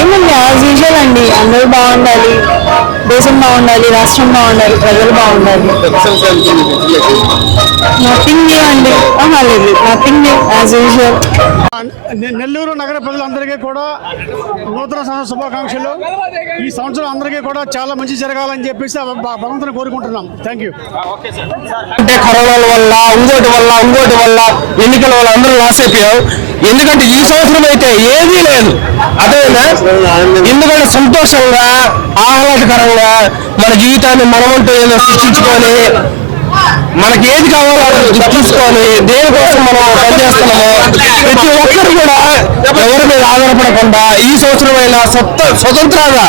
ఏమండి as usual అండి. అందరూ బాగుండాలి. దేశం బాగుండాలి రాష్ట్రం బాగుండాలి ప్రజలు బాగుండాలి. నథింగ్ న్యూ అండి. లేదు nothing new as usual Nellore నగర ప్రజలందరికీ కూడా నూతన సంవత్సర శుభాకాంక్షలు. ఈ సంవత్సరం అందరికీ కూడా చాలా మంచి జరగాలని చెప్పేసి భగవంతుని కోరుకుంటున్నాం. థ్యాంక్ యూ అంటే కరోనాల వల్ల ఇంకోటి వల్ల ఇంకోటి వల్ల ఎన్నికల వల్ల అందరూ లాస్ అయిపోయాం ఎందుకంటే ఈ సంవత్సరం అయితే ఏదీ లేదు. అదేనా? ఎందుకంటే సంతోషంగా ఆహ్లాదకరంగా మన జీవితాన్ని మనమంటూ ఏదో సృష్టించుకొని మనకి ఏది కావాలో అది చూసుకొని దేనికోసం మనం పనిచేస్తున్నామో ప్రతి ఒక్కరు కూడా ఎవరి మీద ఆధారపడకుండా ఈ సంవత్సరం అయినా సొంత స్వతంత్రంగా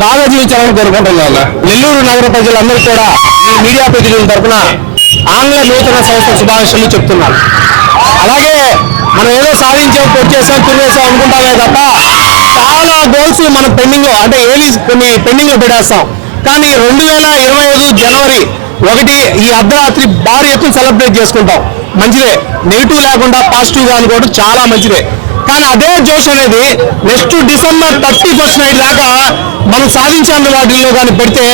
బాగా జీవించాలని కోరుకుంటున్నాను నెల్లూరు నగర ప్రజలందరూ కూడా ఈ మీడియా ప్రతినిధుల తరఫున ఆంగ్ల నూతన సంస్థ శుభాకాంక్షలు చెప్తున్నాను. అలాగే మనం ఏదో సాధించాం కొట్టేసాం తిరిగేసాం అనుకుంటామే తప్ప చాలా గోల్స్ మనం పెండింగ్ అంటే ఏవి కొన్ని పెండింగ్లో పెట్టేస్తాం. కానీ రెండు వేల ఇరవై ఐదు జనవరి ఒకటి ఈ అర్ధరాత్రి భారీ ఎత్తున సెలబ్రేట్ చేసుకుంటాం. మంచిదే. నెగిటివ్ లేకుండా పాజిటివ్గా అనుకోవడం చాలా మంచిదే. కానీ అదే జోష్ అనేది next December thirty first night దాకా మనం సాధించాను వాటిల్లో కానీ పెడితే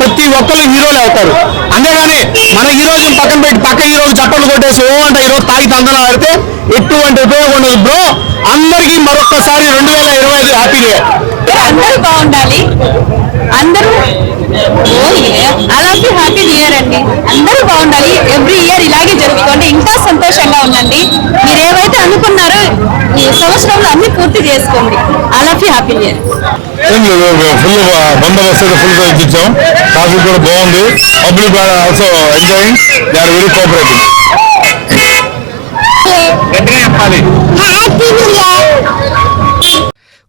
ప్రతి ఒక్కరు హీరోలు అవుతారు. అంతేగాని మన హీరోజు పక్కన పెట్టి పక్క హీరోకి చప్పట్లు కొట్టేసి ఓ అంటే ఈరోజు తాగి తందన ఆడితే ఎటువంటి ఉపయోగం ఉండదు బ్రో. అందరికీ మరొక్కసారి రెండు వేల ఇరవై ఐదు హ్యాపీ డే అందరూ బాగుండాలి. అందరూ అలాగే హ్యాపీ న్యూ ఇయర్ అండి. అందరూ బాగుండాలి. ఎవ్రీ ఇయర్ ఇలాగే జరుపుకోండి ఇంకా సంతోషంగా ఉండండి. మీరు ఏవైతే అనుకున్నారో ఈ సంవత్సరంలో అన్ని పూర్తి చేసుకోండి. అలాగే హ్యాపీ న్యూ ఇయర్. ఫుల్ బందోబస్తు ఫుల్ ఇచ్చాం ట్రాఫిక్ కూడా బాగుంది. Public also enjoying they are very cooperating